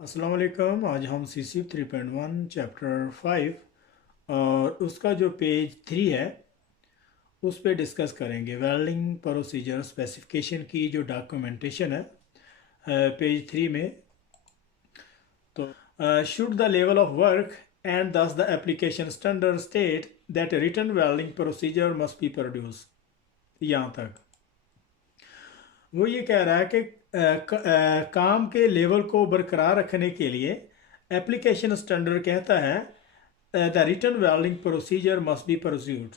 अस्सलाम वालेकुम। आज हम सी सी 3.1 चैप्टर 5 और उसका जो पेज 3 है उस पे डिस्कस करेंगे। वेल्डिंग प्रोसीजर स्पेसिफिकेशन की जो डॉक्यूमेंटेशन है पेज 3 में। तो should the level of work and thus the application standard state that written welding procedure must be produce, यहाँ तक वो ये कह रहा है कि काम के लेवल को बरकरार रखने के लिए एप्लीकेशन स्टैंडर्ड कहता है the written welding procedure must be pursued.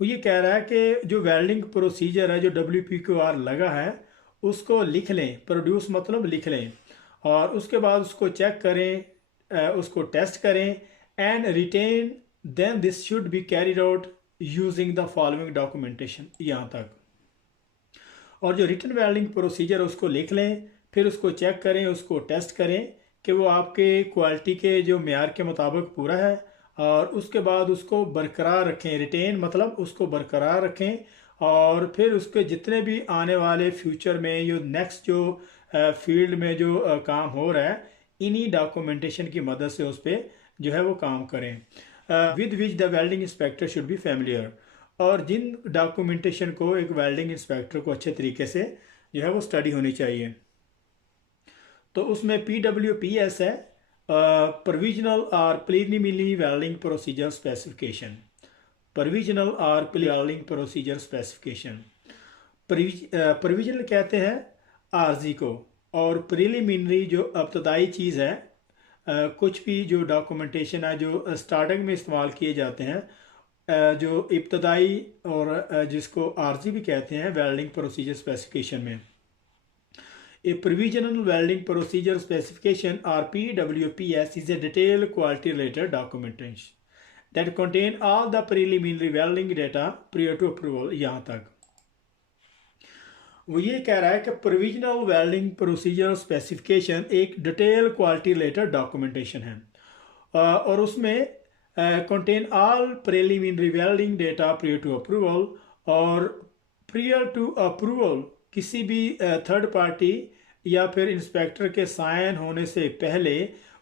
वो ये कह रहा है कि जो वेल्डिंग प्रोसीजर है, जो WPQR लगा है, उसको लिख लें। प्रोड्यूस मतलब लिख लें और उसके बाद उसको चेक करें, उसको टेस्ट करें and written then this should be carried out using the following documentation, यहाँ तक। और जो रिटन वेल्डिंग प्रोसीजर उसको लिख लें, फिर उसको चेक करें, उसको टेस्ट करें कि वो आपके क्वालिटी के जो मेयार के मुताबिक पूरा है, और उसके बाद उसको बरकरार रखें। रिटेन मतलब उसको बरकरार रखें और फिर उसके जितने भी आने वाले फ्यूचर में जो नेक्स्ट जो फील्ड में जो काम हो रहा है, इन्हीं डॉक्यूमेंटेशन की मदद से उस पर जो है वो काम करें। With which the welding inspector should be familiar, और जिन डॉक्यूमेंटेशन को एक वेल्डिंग इंस्पेक्टर को अच्छे तरीके से जो है वो स्टडी होनी चाहिए। तो उसमें PWPS है, प्रोविजनल और preliminary welding procedure specification. Provisional और वेल्डिंग प्रोसीजर स्पेसिफिकेशन। प्रोविजनल कहते हैं आरजी को, और प्रीलिमिनरी जो इब्तदाई चीज़ है, कुछ भी जो डॉक्यूमेंटेशन है जो स्टार्टिंग में इस्तेमाल किए जाते हैं, जो इब्तदाई और जिसको आरजी भी कहते हैं वेल्डिंग प्रोसीजर स्पेसिफिकेशन में। A provisional welding procedure specification or PWPS is a detailed quality related documentation that contain all the preliminary welding data prior to approval। यहाँ तक वो ये कह रहा है कि प्रोविजनल वेल्डिंग प्रोसीजर स्पेसिफिकेशन एक डिटेल क्वालिटी रिलेटेड डॉक्यूमेंटेशन है, और उसमें contain all preliminary welding data prior to approval, और prior to approval किसी भी थर्ड पार्टी या फिर इंस्पेक्टर के साइन होने से पहले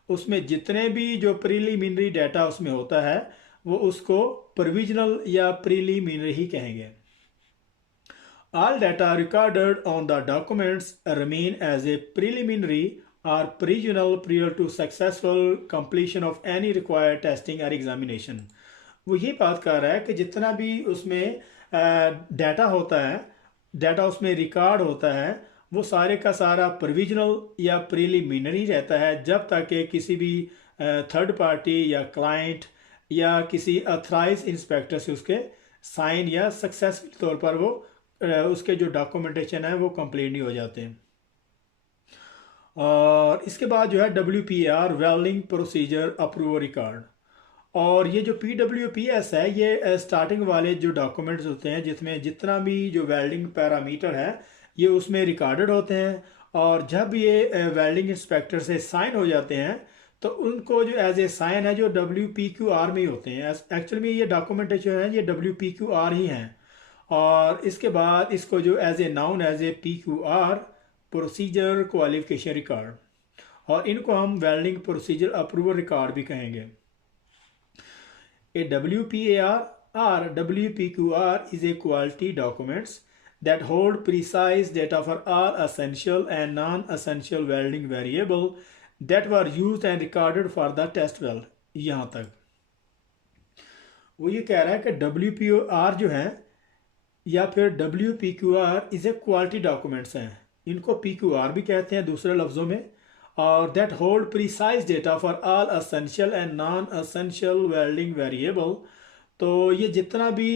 उसमें जितने भी जो प्रीलिमिनरी डाटा उसमें होता है वो उसको प्रोविजनल या प्रीलिमिनरी ही कहेंगे। All data recorded on the documents remain as a preliminary or provisional prior to successful completion of any required testing or examination। वो ये बात कर रहा है कि जितना भी उसमें डाटा होता है, डाटा उसमें रिकॉर्ड होता है, वो सारे का सारा प्रोविजनल या प्रीलिमिनरी रहता है जब तक कि किसी भी थर्ड पार्टी या क्लाइंट या किसी अथराइज इंस्पेक्टर से उसके साइन या सक्सेसफुल तौर पर वो उसके जो डॉक्यूमेंटेशन है वो कंप्लीट नहीं हो जाते हैं। और इसके बाद जो है WPR welding procedure approval record. और ये जो PWPS है ये स्टार्टिंग वाले जो डॉक्यूमेंट्स होते हैं जिसमें जितना भी जो वेल्डिंग पैरामीटर है ये उसमें रिकॉर्डेड होते हैं, और जब ये वेल्डिंग इंस्पेक्टर से साइन हो जाते हैं तो उनको जो एज ए साइन है जो WPQR में ही होते हैं। एक्चुअली में ये डॉक्यूमेंटेशन है ये WPQR ही हैं, और इसके बाद इसको जो as a known as a PQR procedure qualification record, और इनको हम वेल्डिंग प्रोसीजर अप्रूवल रिकॉर्ड भी कहेंगे। A WPAR or WPQR is a quality documents that hold precise data for all essential and non-essential welding variable that were used and recorded for the test weld। यहाँ तक वो ये कह रहा है कि WPOR जो है या फिर WPQR is a quality documents हैं, इनको PQR भी कहते हैं दूसरे लफ्ज़ों में, और that hold precise data for all essential and non essential welding variable. तो ये जितना भी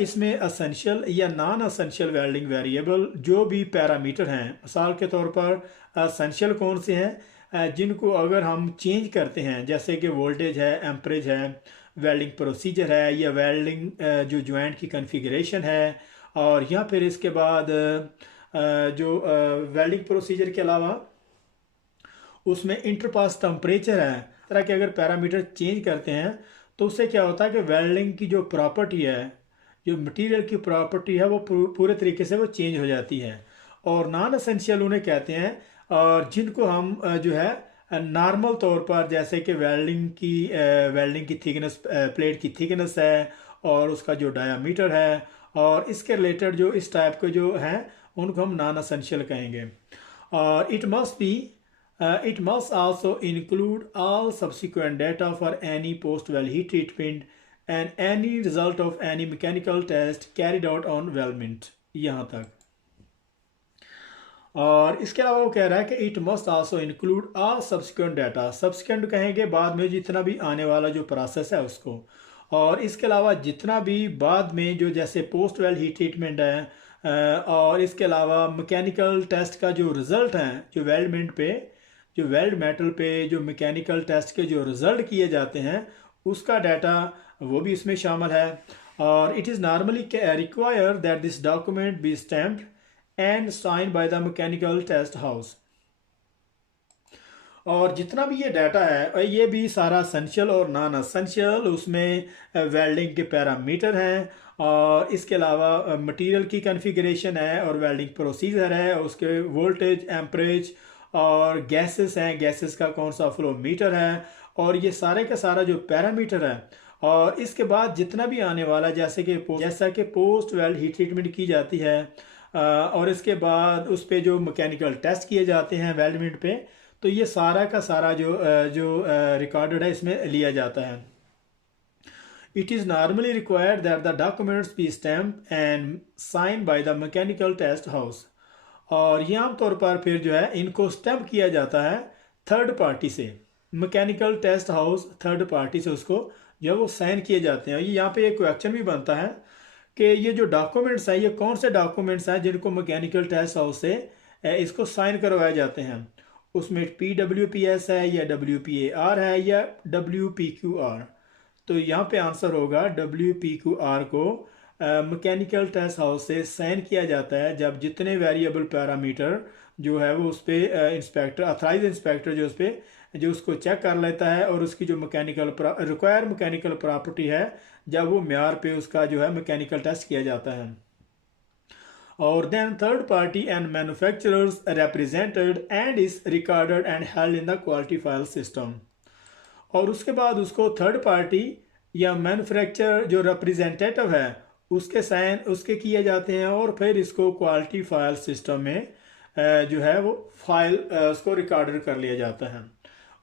इसमें असेंशियल या नॉन असेंशियल वेल्डिंग वेरिएबल जो भी पैरामीटर हैं, मिसाल के तौर पर असेंशियल कौन से हैं जिनको अगर हम चेंज करते हैं, जैसे कि वोल्टेज है, एम्परेज है, वेल्डिंग प्रोसीजर है, या वेल्डिंग जो जॉइंट की कॉन्फ़िगरेशन है, और या फिर इसके बाद जो वेल्डिंग प्रोसीजर के अलावा उसमें इंटरपास टेम्परेचर है, तरह के अगर पैरामीटर चेंज करते हैं तो उससे क्या होता है कि वेल्डिंग की जो प्रॉपर्टी है, जो मटेरियल की प्रॉपर्टी है, वो पूरे तरीके से वो चेंज हो जाती है। और नॉन असेंशियल उन्हें कहते हैं, और जिनको हम जो है नॉर्मल तौर पर जैसे कि वेल्डिंग की थिकनेस, प्लेट की थिकनेस है और उसका जो डायामीटर है, और इसके रिलेटेड जो इस टाइप के जो हैं उनको हम नॉन एसेंशियल कहेंगे। और it must also include all subsequent data for any post-well heat treatment and any result of any mechanical test carried out on weldment। यहाँ तक। और इसके अलावा वो कह रहा है कि it must also include all subsequent data, subsequent कहेंगे बाद में जितना भी आने वाला जो प्रोसेस है उसको, और इसके अलावा जितना भी बाद में जो जैसे पोस्ट वेल हीट ट्रीटमेंट है, और इसके अलावा मैकेनिकल टेस्ट का जो रिज़ल्ट हैं, जो वेल्डमेंट पे, जो वेल्ड मेटल पे जो मैकेनिकल टेस्ट के जो रिज़ल्ट किए जाते हैं उसका डाटा वो भी इसमें शामिल है। और it is normally require that this document be stamped and sign by the mechanical test house. और जितना भी ये डाटा है ये भी सारा एसेंशियल और नॉन एसेंशियल, उसमें वेल्डिंग के पैरामीटर हैं, और इसके अलावा मटेरियल की कॉन्फ़िगरेशन है, और वेल्डिंग प्रोसीजर है, उसके वोल्टेज, एम्परेज, और गैसेस हैं, गैसेस का कौन सा फ्लो मीटर है, और ये सारे का सारा जो पैरामीटर है। और इसके बाद जितना भी आने वाला जैसा कि पोस्ट वेल्ड हीट ट्रीटमेंट की जाती है, और इसके बाद उस पर जो मैकेनिकल टेस्ट किए जाते हैं वेल्डमेंट पे, तो ये सारा का सारा जो रिकॉर्डेड है इसमें लिया जाता है। It is normally required that the documents be stamp and sign by the mechanical test house. और ये आमतौर पर फिर जो है इनको स्टैम्प किया जाता है थर्ड पार्टी से, mechanical test house third party से उसको जो वो साइन किए जाते हैं। ये यहाँ पे एक क्वेश्चन भी बनता है कि ये जो डॉक्यूमेंट्स हैं ये कौन से डॉक्यूमेंट्स हैं जिनको मैकेनिकल टेस्ट हाउस से इसको साइन करवाए जाते हैं। उसमें PWPS है या WPAR है या WPQR। तो यहाँ पे आंसर होगा WPQR को मैकेनिकल टेस्ट हाउस से साइन किया जाता है जब जितने वेरिएबल पैरामीटर जो है वो उस पर इंस्पेक्टर, अथराइज इंस्पेक्टर जो उस पर जो उसको चेक कर लेता है, और उसकी जो रिक्वायर मैकेनिकल प्रॉपर्टी है जब वो म्यार पे उसका जो है मैकेनिकल टेस्ट किया जाता है। और then third party and manufacturers represented and is recorded and held in the quality file system. और उसके बाद उसको थर्ड पार्टी या मैन्युफैक्चरर जो रिप्रेजेंटेटिव है उसके साइन उसके किए जाते हैं, और फिर इसको क्वालिटी फाइल सिस्टम में जो है वो फाइल उसको रिकॉर्डेड कर लिया जाता है।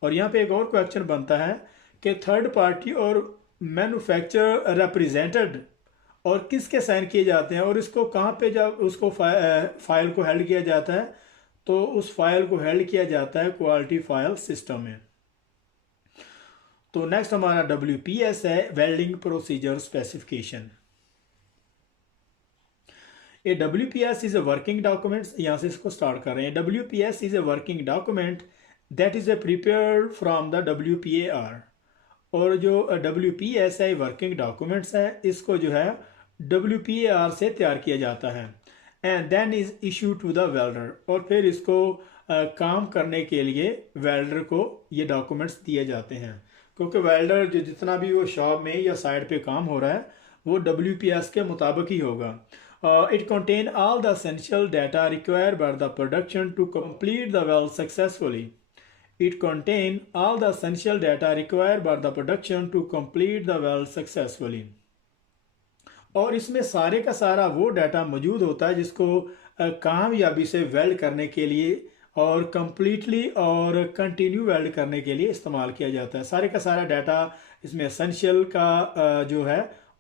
और यहाँ पे एक और क्वेश्चन बनता है कि थर्ड पार्टी और मैन्युफैक्चरर रिप्रेजेंटेड और किसके साइन किए जाते हैं, और इसको कहाँ पे जब उसको फाइल को हेल्ड किया जाता है, तो उस फाइल को हेल्ड किया जाता है क्वालिटी फाइल सिस्टम में। तो नेक्स्ट हमारा WPS है, welding procedure specification. A WPS is a working document, यहाँ से इसको स्टार्ट कर रहे हैं। WPS is a working document that is a prepared from the WPAR। और जो WPS है वर्किंग डॉक्यूमेंट्स है, इसको जो है WPAR से तैयार किया जाता है, and then is issue to the welder. और फिर इसको काम करने के लिए वेल्डर को ये डॉक्यूमेंट्स दिए जाते हैं, क्योंकि वेल्डर जो जितना भी वो शॉप में या साइड पे काम हो रहा है वो WPS के मुताबिक ही होगा। It contain all the essential data required by the production to complete the weld successfully. It contain all the essential data required by the production to complete the weld successfully. और इसमें सारे का सारा वो data मौजूद होता है जिसको कामयाबी से वेल्ड करने के लिए और कम्प्लीटली और कंटिन्यू वेल्ड करने के लिए इस्तेमाल किया जाता है। सारे का सारा डाटा इसमें एसेंशियल का जो है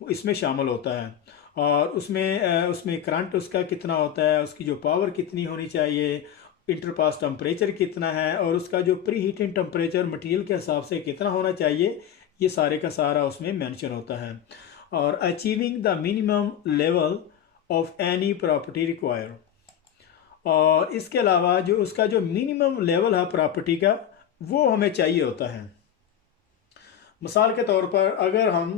इसमें शामिल होता है, और उसमें करंट उसका कितना होता है, उसकी जो पावर कितनी होनी चाहिए, इंटरपास टेम्परेचर कितना है, और उसका जो प्री हीटिंग टेम्परेचर मटेरियल के हिसाब से कितना होना चाहिए, ये सारे का सारा उसमें मेंशन होता है। और achieving the minimum level of any property require. और इसके अलावा जो उसका जो मिनिमम लेवल है प्रॉपर्टी का वो हमें चाहिए होता है। मिसाल के तौर पर अगर हम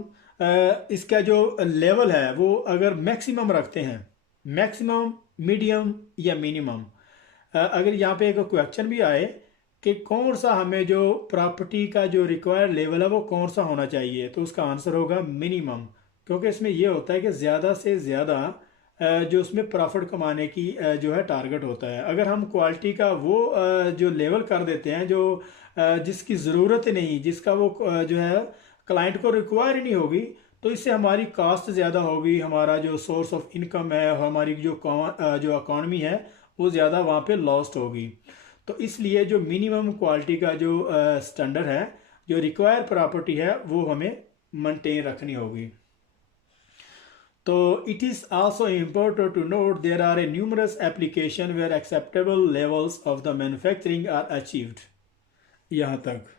इसका जो लेवल है वो अगर मैक्सिमम रखते हैं, मैक्सिमम, मीडियम या मिनिमम, अगर यहाँ पे एक क्वेश्चन भी आए कि कौन सा हमें जो प्रॉपर्टी का जो रिक्वायर्ड लेवल है वो कौन सा होना चाहिए, तो उसका आंसर होगा मिनिमम, क्योंकि इसमें यह होता है कि ज़्यादा से ज़्यादा जो उसमें प्रॉफिट कमाने की जो है टारगेट होता है। अगर हम क्वालिटी का वो जो लेवल कर देते हैं जो जिसकी ज़रूरत नहीं, जिसका वो जो है क्लाइंट को रिक्वायर ही नहीं होगी, तो इससे हमारी कॉस्ट ज़्यादा होगी, हमारा जो सोर्स ऑफ इनकम है, हमारी जो इकॉनमी है वो ज़्यादा वहाँ पे लॉस्ट होगी। तो इसलिए जो मिनिमम क्वालिटी का जो स्टैंडर्ड है, जो रिक्वायर प्रॉपर्टी है, वो हमें मेंटेन रखनी होगी। तो it is also important to note there are a numerous applications where acceptable levels of the manufacturing are achieved. यहाँ तक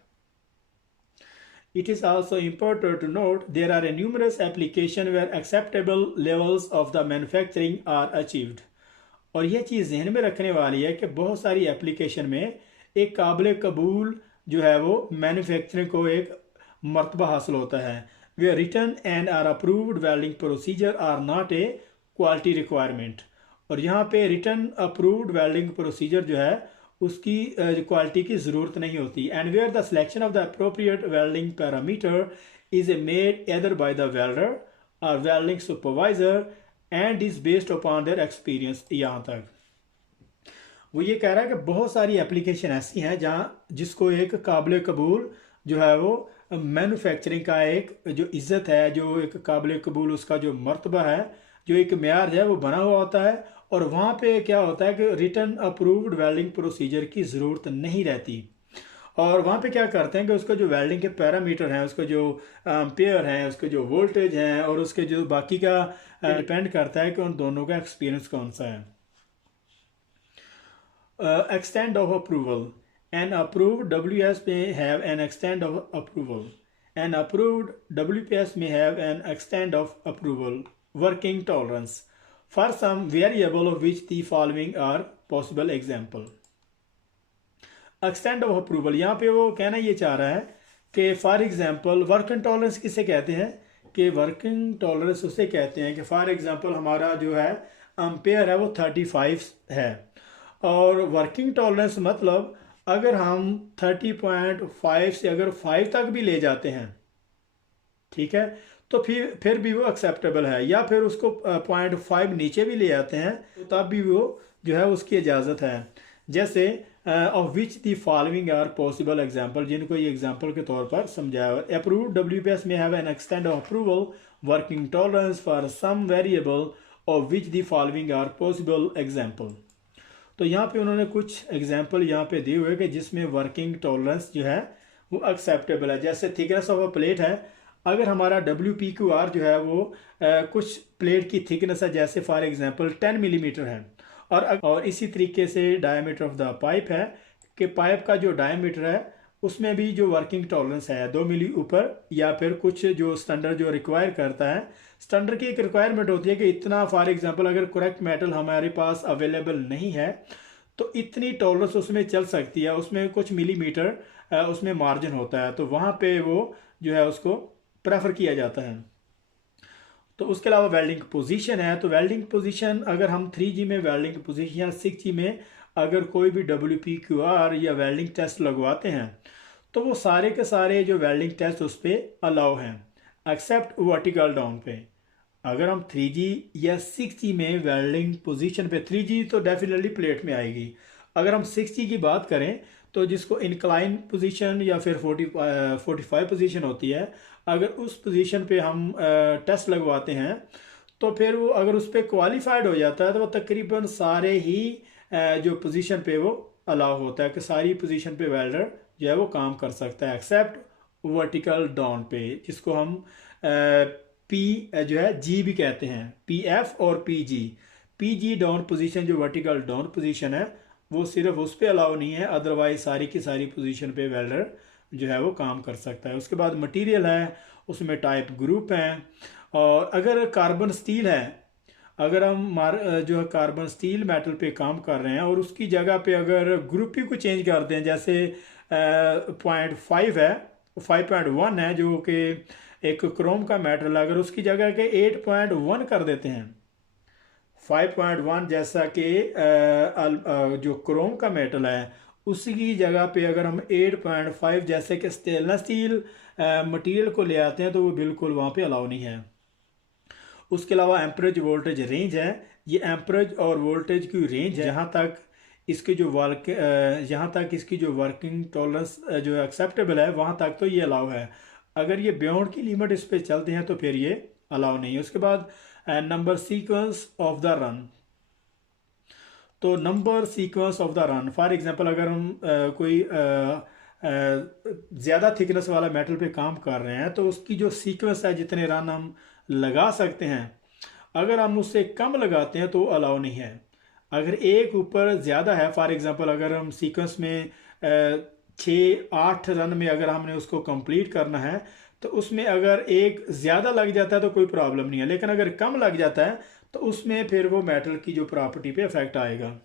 It is also important to note there are a numerous applications where acceptable levels of the manufacturing are achieved. और यह चीज़ जहन में रखने वाली है कि बहुत सारी एप्लीकेशन में एक काबिल कबूल जो है वो मैन्युफैक्चरिंग को एक मर्तबा हासिल होता है। Where written and are approved welding procedure are not a quality requirement. और यहाँ पे रिटर्न अप्रूव्ड वेल्डिंग प्रोसीजर जो है उसकी क्वालिटी की ज़रूरत नहीं होती। And where the selection of the appropriate welding parameter is a made either by the welder or welding supervisor and is based upon their experience. यहाँ तक वो ये कह रहा है कि बहुत सारी एप्लीकेशन ऐसी हैं जहाँ जिसको एक काबिल कबूल जो है वो मैन्युफैक्चरिंग का एक जो इज़्ज़त है, जो एक काबिल कबूल उसका जो मर्तबा है, जो एक मेयार है वो बना हुआ होता है। और वहाँ पे क्या होता है कि रिटर्न अप्रूव्ड वेल्डिंग प्रोसीजर की ज़रूरत नहीं रहती। और वहाँ पे क्या करते हैं कि उसका जो वेल्डिंग के पैरामीटर हैं, उसका जो एम्पेयर हैं, उसके जो वोल्टेज हैं और उसके जो बाकी का डिपेंड करता है कि उन दोनों का एक्सपीरियंस कौन सा है। Extent of approval. An approved WS may have an extent of approval. An approved WPS may have an extent of approval. Working tolerance. For some variable of which the following are possible example. Extent of approval. यहाँ पे वो कहना ये चाह रहा है कि for example working tolerance किसे कहते हैं कि वर्किंग टॉलरेंस उसे कहते हैं कि फॉर एग्जाम्पल हमारा जो है एम्पेयर है वो 35 है। और वर्किंग टॉलरेंस मतलब अगर हम 30.5 से अगर 5 तक भी ले जाते हैं, ठीक है, तो फिर भी वो एक्सेप्टेबल है। या फिर उसको 0.5 नीचे भी ले जाते हैं तो तब भी वो जो है उसकी इजाज़त है। जैसे of which the following are possible example, जिनको ये एग्जाम्पल के तौर पर समझाया। अप्रूव्ड WPS में have an extend of approval working tolerance for some variable of which the following are possible example. तो यहाँ पे उन्होंने कुछ एग्जाम्पल यहाँ पे दिए हुए कि जिसमें वर्किंग टॉलरेंस जो है वो एक्सेप्टेबल है। जैसे थिकनेस ऑफ अ प्लेट है, अगर हमारा WPQR जो है वो कुछ प्लेट की थिकनेस है, जैसे फॉर एग्जांपल 10 मिलीमीटर है। और इसी तरीके से डायमीटर ऑफ द पाइप है कि पाइप का जो डायमीटर है उसमें भी जो वर्किंग टॉलरेंस है 2 मिली ऊपर या फिर कुछ जो स्टैंडर्ड जो रिक्वायर करता है। स्टैंडर्ड की एक रिक्वायरमेंट होती है कि इतना, फॉर एग्जांपल अगर करेक्ट मेटल हमारे पास अवेलेबल नहीं है तो इतनी टॉलरेंस उसमें चल सकती है, उसमें कुछ मिलीमीटर उसमें मार्जिन होता है, तो वहाँ पे वो जो है उसको प्रेफर किया जाता है। तो उसके अलावा वेल्डिंग पोजीशन है, तो वेल्डिंग पोजीशन अगर हम 3G में वेल्डिंग पोजीशन या 6G में अगर कोई भी WPQR या वेल्डिंग टेस्ट लगवाते हैं तो वो सारे के सारे जो वेल्डिंग टेस्ट उस पर अलाउ हैं एक्सेप्ट वर्टिकल डाउन पे। अगर हम 3G या 6G में वेल्डिंग पोजीशन पे, 3G तो डेफिनेटली प्लेट में आएगी। अगर हम 6G की बात करें तो जिसको इंक्लाइन पोजीशन या फिर 45 पोजीशन होती है, अगर उस पोजीशन पे हम टेस्ट लगवाते हैं तो फिर वो अगर उस पर क्वालिफाइड हो जाता है तो वो तकरीबन सारे ही जो पोजीशन पे वो अलाउ होता है कि सारी पोजीशन पे वेल्डर जो है वो काम कर सकता है एक्सेप्ट वर्टिकल डाउन पे, जिसको हम P जो है G भी कहते हैं, PF और PG डाउन पोजीशन जो वर्टिकल डाउन पोजीशन है वो सिर्फ उस पर अलाउ नहीं है, अदरवाइज सारी की सारी पोजीशन पे वेल्डर जो है वो काम कर सकता है। उसके बाद मटेरियल है, उसमें टाइप ग्रुप हैं। और अगर कार्बन स्टील है, अगर हम जो है कार्बन स्टील मेटल पे काम कर रहे हैं और उसकी जगह पे अगर ग्रुप ही को चेंज करते हैं, जैसे 0.5 है, 5.1 है जो कि एक क्रोम का मेटल, अगर उसकी जगह के 8.1 कर देते हैं, 5.1 जैसा कि जो क्रोम का मेटल है उसी की जगह पे अगर हम 8.5 जैसे कि स्टेनलेस स्टील मटेरियल को ले आते हैं तो वो बिल्कुल वहाँ पे अलाउ नहीं है। उसके अलावा एम्परेज वोल्टेज रेंज है, ये एम्परेज और वोल्टेज की रेंज है, जहाँ तक इसकी जो वर्किंग टॉलरेंस जो एक्सेप्टेबल है वहाँ तक तो ये अलाउ है। अगर ये बियॉन्ड की लिमिट इस पर चलते हैं तो फिर ये अलाउ नहीं है। उसके बाद number sequence of the run. तो number sequence of the run, for example अगर हम कोई ज़्यादा थिकनेस वाला मेटल पे काम कर रहे हैं तो उसकी जो सीक्वेंस है, जितने रन हम लगा सकते हैं, अगर हम उससे कम लगाते हैं तो अलाउ नहीं है। अगर एक ऊपर ज़्यादा है, फॉर एग्जांपल अगर हम सीक्वेंस में 6-8 रन में अगर हमने उसको कंप्लीट करना है तो उसमें अगर एक ज़्यादा लग जाता है तो कोई प्रॉब्लम नहीं है, लेकिन अगर कम लग जाता है तो उसमें फिर वो मेटल की जो प्रॉपर्टी पे इफेक्ट आएगा।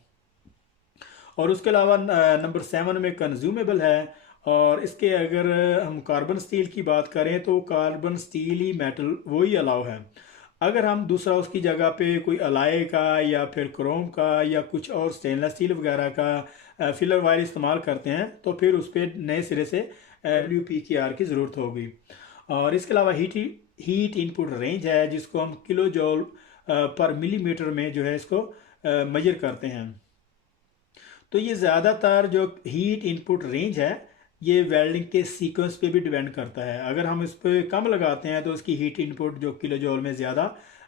और उसके अलावा नंबर 7 में कंज्यूमेबल है। और इसके अगर हम कार्बन स्टील की बात करें तो कार्बन स्टील ही मेटल वही अलाउ है। अगर हम दूसरा उसकी जगह पे कोई अलाय का या फिर क्रोम का या कुछ और स्टेनलेस स्टील वगैरह का फिलर वायर इस्तेमाल करते हैं तो फिर उस पर नए सिरे से WPKR की ज़रूरत होगी। और इसके अलावा हीट इनपुट रेंज है, जिसको हम किलो जॉल पर मिलीमीटर में जो है इसको मेजर करते हैं। तो ये ज़्यादातर जो हीट इनपुट रेंज है ये वेल्डिंग के सीक्वेंस पे भी डिपेंड करता है। अगर हम इस पर कम लगाते हैं तो उसकी हीट इनपुट जो किलो जॉल में ज़्यादा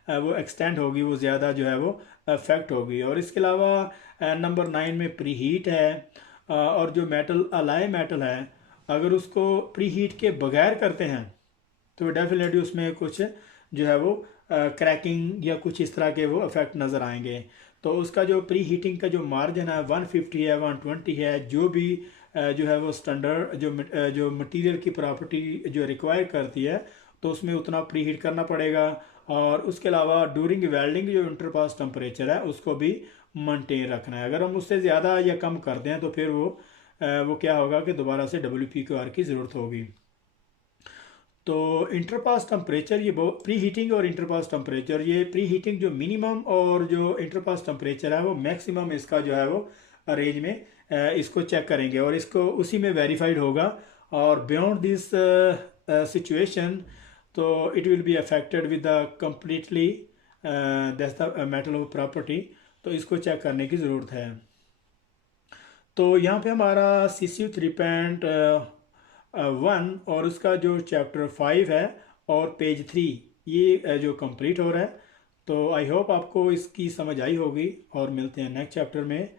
वो एक्सटेंड होगी, वो ज़्यादा जो है वो अफेक्ट होगी। और इसके अलावा नंबर 9 में प्री हीट है। और जो मेटल अलाय मेटल है, अगर उसको प्री हीट के बगैर करते हैं तो डेफिनेटली उसमें कुछ जो है वो क्रैकिंग या कुछ इस तरह के वो इफेक्ट नज़र आएंगे। तो उसका जो प्री हीटिंग का जो मार्जिन है 150 है, 120 है, जो भी जो है वो स्टैंडर्ड जो मटेरियल की प्रॉपर्टी जो रिक्वायर करती है तो उसमें उतना प्री हीट करना पड़ेगा। और उसके अलावा ड्यूरिंग वेल्डिंग जो इंटरपास टेम्परेचर है उसको भी मेंटेन रखना है। अगर हम उससे ज़्यादा या कम करते हैं तो फिर वो क्या होगा कि दोबारा से WPKR की ज़रूरत होगी। तो इंटरपास टेम्परेचर, ये प्री हीटिंग और इंटरपास टेम्परेचर, ये प्री हीटिंग जो मिनिमम और जो इंटरपास टेम्परेचर है वो मैक्सिमम इसका जो है वो रेंज में इसको चेक करेंगे और इसको उसी में वेरीफाइड होगा। और बियॉन्ड दिस सिचुएशन तो it will be affected with the completely that's the metal of property. तो इसको चेक करने की ज़रूरत है। तो यहाँ पे हमारा CCU3.1 और उसका जो चैप्टर 5 है और पेज 3 ये जो कंप्लीट हो रहा है। तो आई होप आपको इसकी समझ आई होगी और मिलते हैं नेक्स्ट चैप्टर में।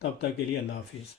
तब तक के लिए अल्लाह हाफिज़।